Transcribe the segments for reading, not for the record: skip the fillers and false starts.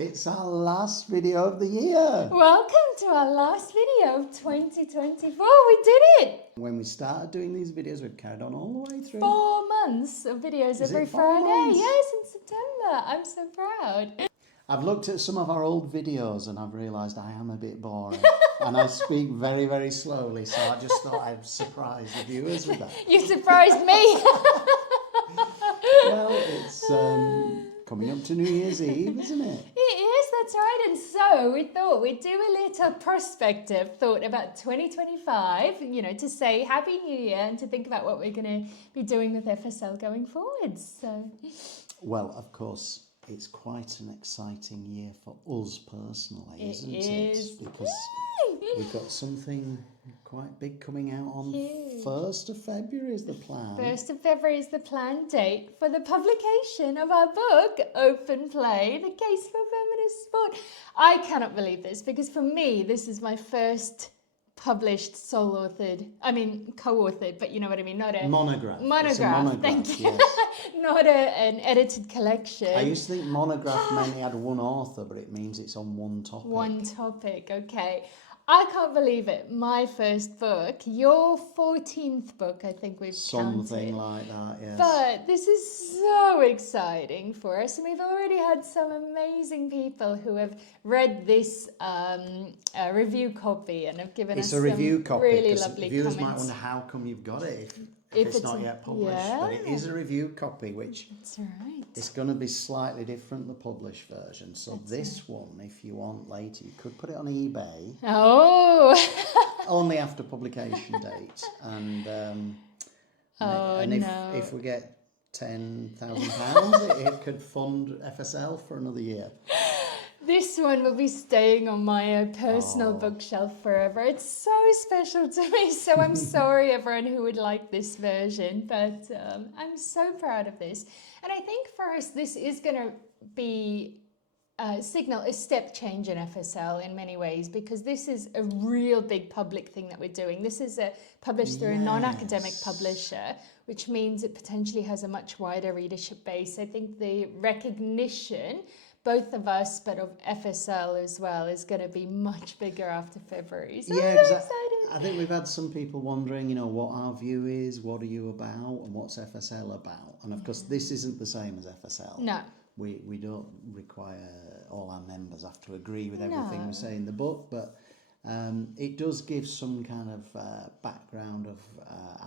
It's our last video of the year. Welcome to our last video of 2024. We did it! When we started doing these videos, we've carried on all the way through. 4 months of videos Is every it 4 Friday. months? Yes, in September. I'm so proud. I've looked at some of our old videos and I've realised I am a bit boring. And I speak very, very slowly, so I just thought I'd surprise the viewers with that. You surprised me. Well, it's coming up to New Year's Eve, isn't it? It is, that's right. And so we thought we'd do a little prospective thought about 2025, to say Happy New Year and to think about what we're going to be doing with FSL going forwards. So, well, of course, it's quite an exciting year for us personally, isn't it? Is. Because we've got something quite big coming out on Huge. 1st of February is the plan. 1st of February is the planned date for the publication of our book, Open Play, The Case for Feminist Sport. I cannot believe this because for me, this is my first published co-authored, but you know what I mean, not a monograph. Monograph, thank you. Yes. Not an edited collection. I used to think monograph meant it had one author, but it means it's on one topic. One topic, okay. I can't believe it. My first book, your 14th book, I think we've Something counted. like that, yes. But this is so exciting for us, and we've already had some amazing people who have read this review copy and have given us a review some copy, really lovely viewers comments. might wonder how come you've got it if it's not yet published. But it is a review copy, which That's right. it's going to be slightly different, the published version. So That's this one, if you want later, you could put it on eBay. Oh. Only after publication date. And if we get £10,000, it could fund FSL for another year. This one will be staying on my personal bookshelf forever. It's so special to me. So I'm sorry, everyone who would like this version, but I'm so proud of this. And I think for us, this is going to be signal a step change in FSL in many ways, because this is a real big public thing that we're doing. This is published through a non-academic publisher, which means it potentially has a much wider readership base. I think the recognition, both of us, but of FSL as well, is going to be much bigger after February. So I'm so excited. I think we've had some people wondering, what our view is, what are you about, and what's FSL about? And of course, this isn't the same as FSL. No. We don't require all our members have to agree with everything we say in the book, but it does give some kind of background of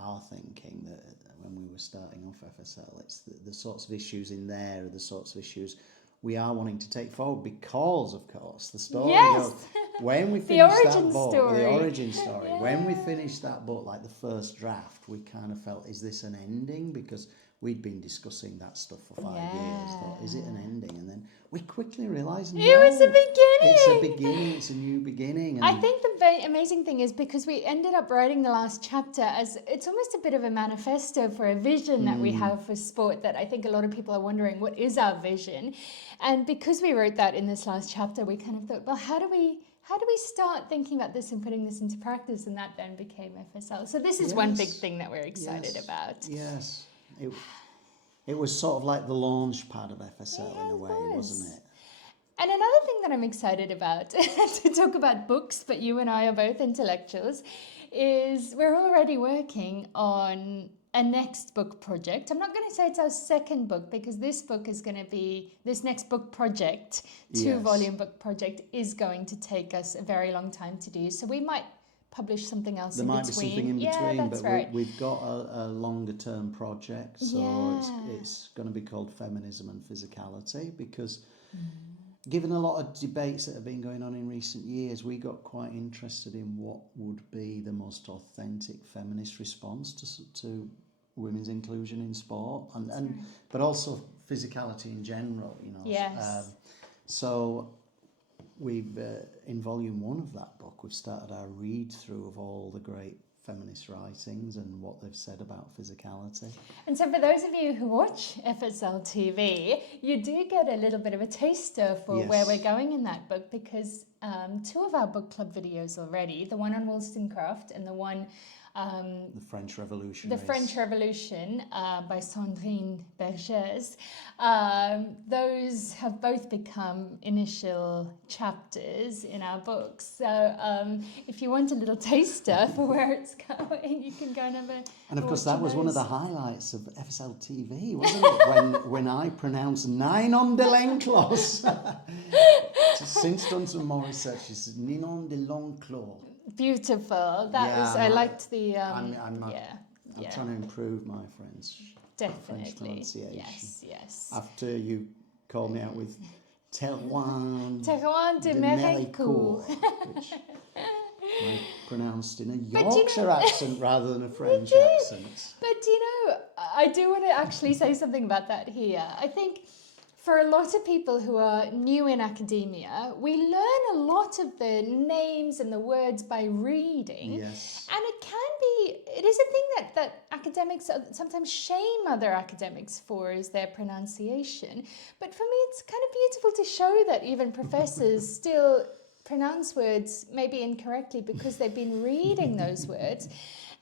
our thinking that when we were starting off FSL, it's the sorts of issues in there are the sorts of issues we are wanting to take forward because, of course, the story goes, when we finished that book, the origin story, when we finished that book, like the first draft, we kind of felt, is this an ending? Because we'd been discussing that stuff for 5 years. Thought, is it an ending? And then we quickly realised, no, it was a beginning. It's a beginning. It's a new beginning. And I think the amazing thing is because we ended up writing the last chapter as it's almost a bit of a manifesto for a vision that we have for sport, that I think a lot of people are wondering, what is our vision? And because we wrote that in this last chapter, we kind of thought, well, how do we start thinking about this and putting this into practice? And that then became FSL. So this is one big thing that we're excited about. Yes. It was sort of like the launch pad of FSL in a way, wasn't it? And another thing that I'm excited about, to talk about books, but you and I are both intellectuals, is we're already working on a next book project. I'm not going to say it's our second book, because this next book project, 2-volume book project, is going to take us a very long time to do. So we might publish something else in between. There might be something in between, that's but right. we've got a longer term project, so it's going to be called Feminism and Physicality, because given a lot of debates that have been going on in recent years, we got quite interested in what would be the most authentic feminist response to women's inclusion in sport, but also physicality in general, Yes. So we've, in volume 1 of that book, we've started our read through of all the great feminist writings and what they've said about physicality. And so for those of you who watch FSL TV, you do get a little bit of a taster for where we're going in that book, because 2 of our book club videos already, the one on Wollstonecraft and the one The French Revolution. The French Revolution by Sandrine Bergès. Those have both become initial chapters in our books. So if you want a little taster for where it's going, you can go and have a. And of course, that was one of the highlights of FSL TV, wasn't it? when I pronounced Ninon de l'Enclos. Since done some more research, she said Ninon de l'Enclos. Beautiful. That was. I liked the. I'm trying to improve my French. Definitely. French pronunciation. Yes. After you called me out with Terroir de Méricourt, which I pronounced in a Yorkshire accent rather than a French accent. But I do want to actually say something about that here. I think for a lot of people who are new in academia, we learn a lot of the names and the words by reading. Yes. And it is a thing that academics sometimes shame other academics for, is their pronunciation. But for me, it's kind of beautiful to show that even professors still pronounce words maybe incorrectly because they've been reading those words.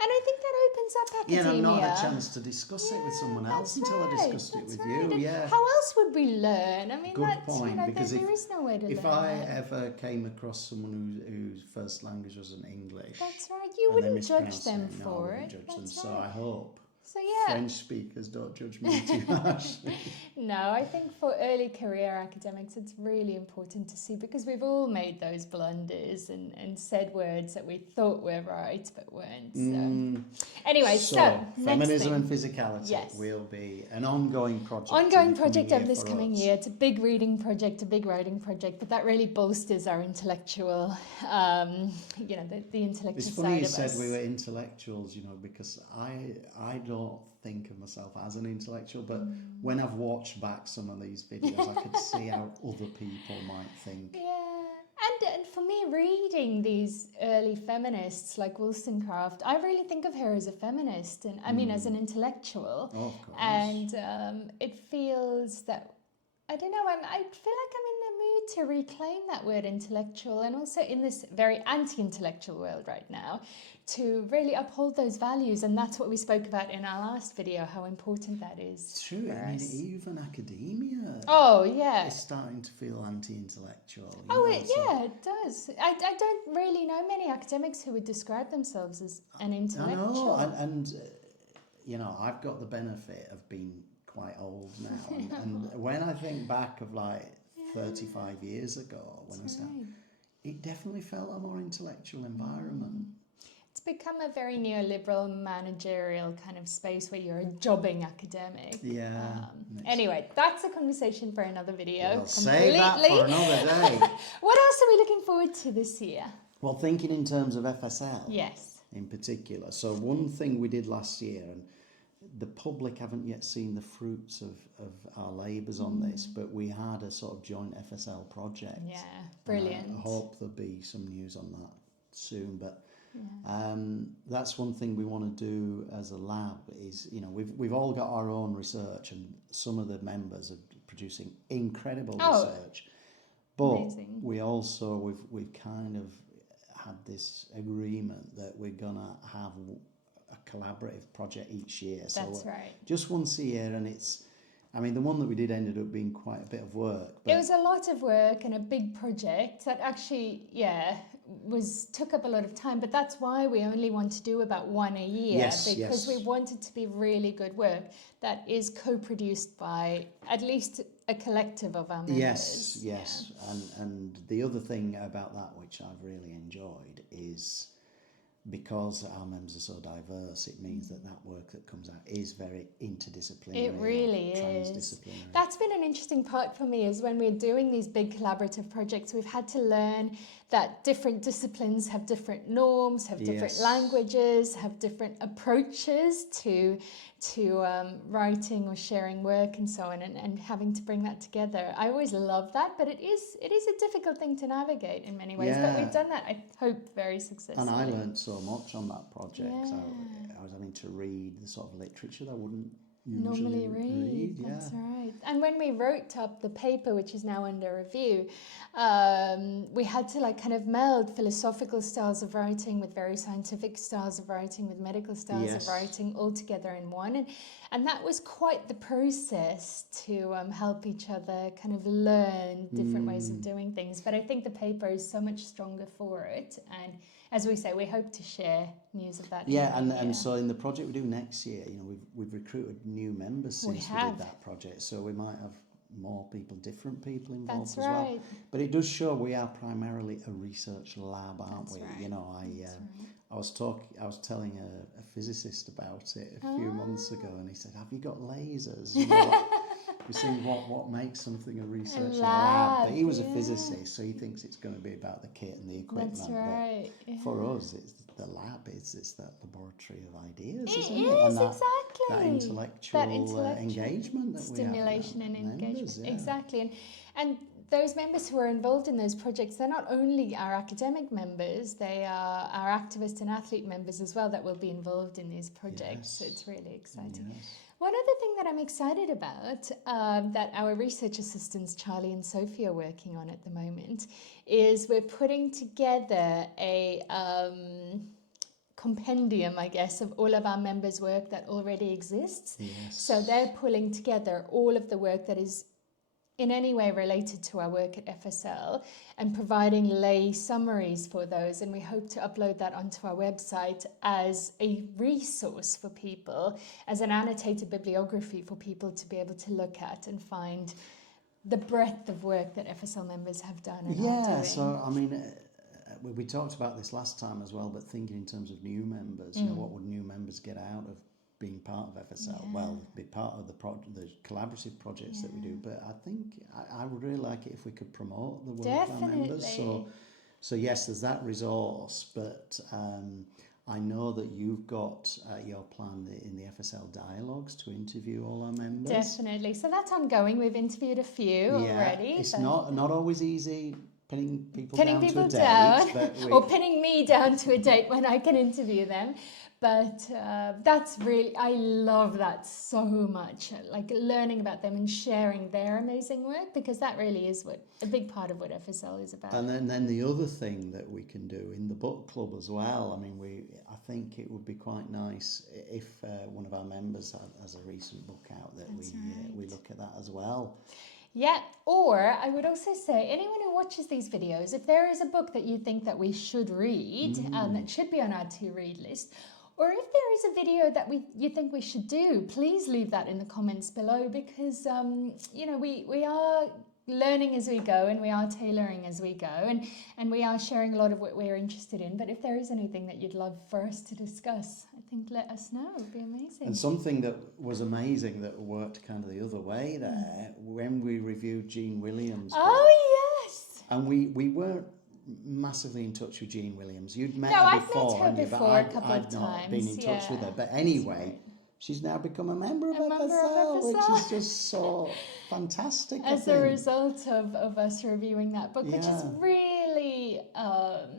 And I think that opens up academia. Yeah, I've not had a chance to discuss it with someone else until I discussed it with you. And yeah. how else would we learn? I mean, good point. Because there is no way to learn. If I ever came across someone whose first language wasn't English, that's right. You wouldn't judge them for it. Judge them. Right. So I hope. So yeah. French speakers, don't judge me too harshly. No, I think for early career academics, it's really important to see, because we've all made those blunders and said words that we thought were right but weren't. So anyway, so feminism and physicality will be an ongoing project. Over this coming year. It's a big reading project, a big writing project, but that really bolsters our intellectual, the intellectual it's side funny you of said us. we were intellectuals, because I don't think of myself as an intellectual, but when I've watched back some of these videos, I could see how other people might think. Yeah, and for me, reading these early feminists like Wollstonecraft, I really think of her as a feminist, and I mean as an intellectual. Oh, of course. And it feels that, I don't know, I feel like I'm in the mood to reclaim that word intellectual, and also in this very anti-intellectual world right now, to really uphold those values. And that's what we spoke about in our last video, how important that is. True, I mean, even academia is starting to feel anti-intellectual. It does. I don't really know many academics who would describe themselves as an intellectual. I know, and I've got the benefit of being quite old now, and when I think back of 35 years ago when I started, it definitely felt a more intellectual environment. It's become a very neoliberal managerial kind of space where you're a jobbing academic. Yeah. Anyway, that's a conversation for another video. We'll save that for another day. What else are we looking forward to this year? Well, thinking in terms of FSL. Yes. In particular. So one thing we did last year, and the public haven't yet seen the fruits of our labours on this, but we had a sort of joint FSL project. Yeah, brilliant. I hope there'll be some news on that soon, but that's one thing we want to do as a lab is, we've all got our own research, and some of the members are producing incredible research, but amazing. We also, we've kind of had this agreement that we're going to have a collaborative project each year. That's right. Just once a year, and the one that we did ended up being quite a bit of work. But it was a lot of work and a big project that actually, took up a lot of time, but that's why we only want to do about one a year, because we want it to be really good work that is co-produced by at least a collective of our members. Yes. And the other thing about that, which I've really enjoyed, is because our members are so diverse, it means that work that comes out is very interdisciplinary. It really is. Transdisciplinary. That's been an interesting part for me, is when we're doing these big collaborative projects, we've had to learn that different disciplines have different norms, have different languages, have different approaches to writing or sharing work and so on, and having to bring that together. I always love that, but it is a difficult thing to navigate in many ways. But we've done that, I hope, very successfully. And I learned so much on that project. I was having to read the sort of literature that I wouldn't usually normally read. Yeah. That's right. And when we wrote up the paper, which is now under review, we had to like kind of meld philosophical styles of writing with very scientific styles of writing, with medical styles of writing, all together in one. And that was quite the process to help each other kind of learn different ways of doing things. But I think the paper is so much stronger for it. And as we say, we hope to share news of that. And so in the project we do next year, you know, we've recruited new members since we did that project, so we might have more people, different people involved well. But it does show we are primarily a research lab, aren't we? You know, I was telling a physicist about it a few months ago, and he said, "Have you got lasers?" You know, we're seeing what makes something a research lab. But he was a physicist, so he thinks it's going to be about the kit and the equipment. That's right. But for us, it's the lab. It's that laboratory of ideas, isn't it? And exactly. That intellectual engagement that stimulation we have. And members, engagement. Exactly. And those members who are involved in those projects, they're not only our academic members, they are our activist and athlete members as well that will be involved in these projects. So it's really exciting. One other thing that I'm excited about that our research assistants, Charlie and Sophie, are working on at the moment is we're putting together a compendium, I guess, of all of our members' work that already exists. So they're pulling together all of the work that is in any way related to our work at FSL and providing lay summaries for those. And we hope to upload that onto our website as a resource for people, as an annotated bibliography for people to be able to look at and find the breadth of work that FSL members have done and are doing. So, I mean, we talked about this last time as well, but thinking in terms of new members, you know, what would new members get out of being part of FSL? Well, be part of the collaborative projects that we do. But I think I would really like it if we could promote the work of our members. So yes, there's that resource, but I know that you've got your plan in the FSL Dialogues to interview all our members. Definitely. So that's ongoing. We've interviewed a few already. It's not always easy pinning people down, but or pinning me down to a date when I can interview them. But that's really, I love that so much, like learning about them and sharing their amazing work, because that really is a big part of what FSL is about. And then the other thing that we can do in the book club as well, I mean, I think it would be quite nice if one of our members has a recent book out that we look at that as well. Yeah, or I would also say anyone who watches these videos, if there is a book that you think that we should read that should be on our to-read list, or if there is a video that you think we should do, please leave that in the comments below, because you know, we are learning as we go, and we are tailoring as we go, and we are sharing a lot of what we're interested in. But if there is anything that you'd love for us to discuss, I think let us know. It would be amazing. And something that was amazing that worked kind of the other way there, when we reviewed Jean Williams' book. Oh, yes! And we weren't massively in touch with Jean Williams. You'd met her her before, hadn't you? But I'd not been in touch with her. But anyway, she's now become a member of FSL, which is just so fantastic. As a result of us reviewing that book, which is really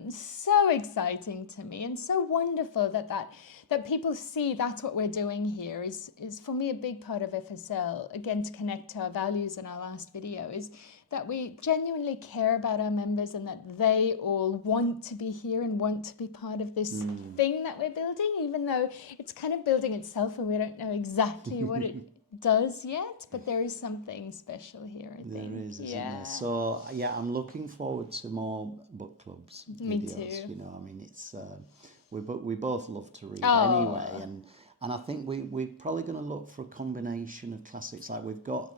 so exciting to me, and so wonderful that people see that's what we're doing here is for me a big part of FSL, again, to connect to our values in our last video, is that we genuinely care about our members and that they all want to be here and want to be part of this thing that we're building, even though it's kind of building itself and we don't know exactly what it does yet, but there is something special here, I think. There is, isn't there? So, yeah, I'm looking forward to more book clubs videos. Me too. You know, I mean, it's we both love to read anyway, and I think we're probably going to look for a combination of classics. Like we've got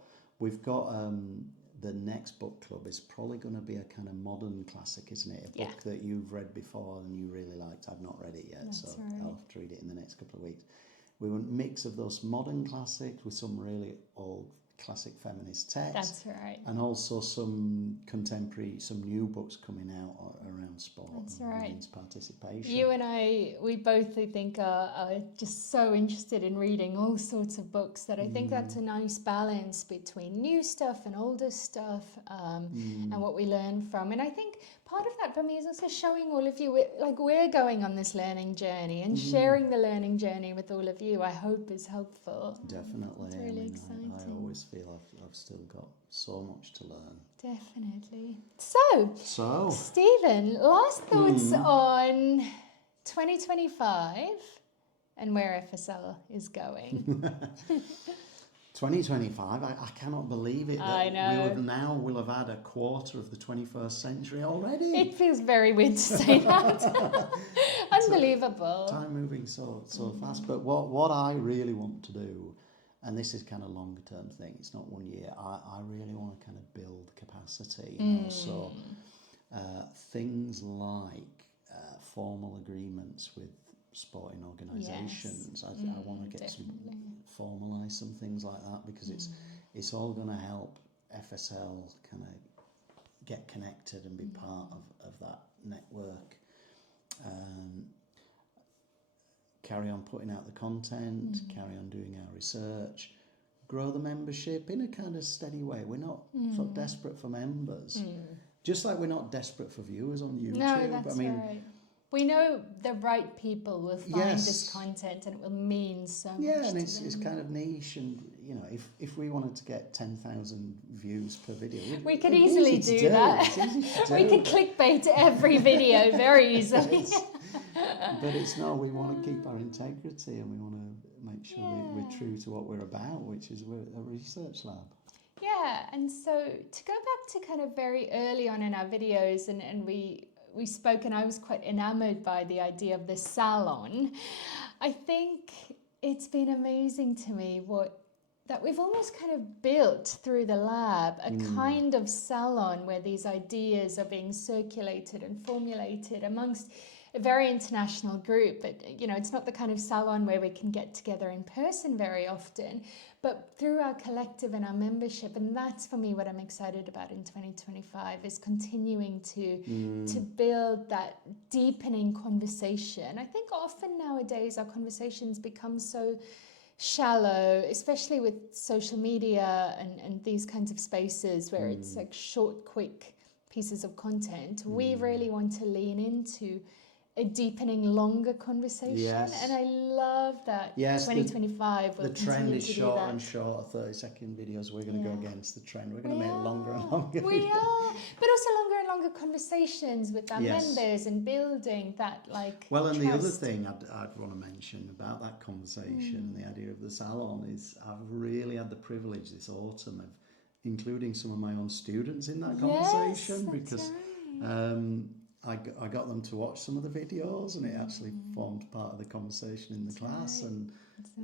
the next book club is probably going to be a kind of modern classic, isn't it? A book that you've read before and you really liked. I've not read it yet, I'll have to read it in the next couple of weeks. We want a mix of those modern classics with some really old classic feminist texts. That's right. And also some contemporary, some new books coming out around sport and women's participation. You and I, we both, I think, are just so interested in reading all sorts of books that I think that's a nice balance between new stuff and older stuff and what we learn from. And I think part of that for me is also showing all of you, like we're going on this learning journey, and sharing the learning journey with all of you, I hope is helpful. Definitely. It's really exciting. I always feel I've still got so much to learn. Definitely. So Stephen, last thoughts on 2025 and where FSL is going. 2025, I cannot believe it. I know. We'll have had a quarter of the 21st century already. It feels very weird to say that. Unbelievable. Time moving so fast. But what I really want to do, and this is kind of longer term thing, it's not 1 year, I really want to kind of build capacity. So things like formal agreements with sporting organisations. I want to get formalise some things like that, because it's all going to help FSL kind of get connected and be part of that network. Carry on putting out the content, carry on doing our research, grow the membership in a kind of steady way. We're not sort of desperate for members, just like we're not desperate for viewers on YouTube. No, that's right. We know the right people will find this content, and it will mean so much. Yeah, and it's kind of niche, and you know, if we wanted to get 10,000 views per video, we could easily do that. We could clickbait every video very easily. But it's not. We want to keep our integrity, and we want to make sure we're true to what we're about, which is we're a research lab. Yeah, and so to go back to kind of very early on in our videos, and we spoke, and I was quite enamoured by the idea of the salon. I think it's been amazing to me that we've almost kind of built through the lab a kind of salon where these ideas are being circulated and formulated amongst a very international group. But you know, it's not the kind of salon where we can get together in person very often, but through our collective and our membership. And that's for me what I'm excited about in 2025, is continuing to build that deepening conversation. I think often nowadays our conversations become so shallow, especially with social media and these kinds of spaces where it's like short, quick pieces of content. We really want to lean into a deepening, longer conversation, and I love that. 2025 will the trend is to short do that. and short, 30-second videos. We're going to go against the trend. We're going to make longer and longer videos. We are, but also longer and longer conversations with our members, and building that Well, and trust. the other thing I'd want to mention about that conversation, the idea of the salon, is I've really had the privilege this autumn of including some of my own students in that conversation, because I got them to watch some of the videos, and it actually formed part of the conversation in the class, and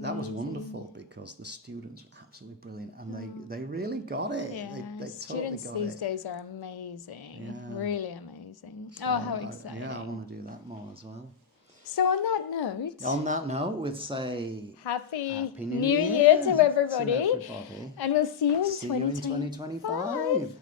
that was wonderful, because the students were absolutely brilliant, and they really got it. They totally got it. Students these days are amazing, really amazing. Oh, how exciting! I want to do that more as well. So on that note, we'll say Happy New Year to everybody, to everybody, and we'll see you in 2025.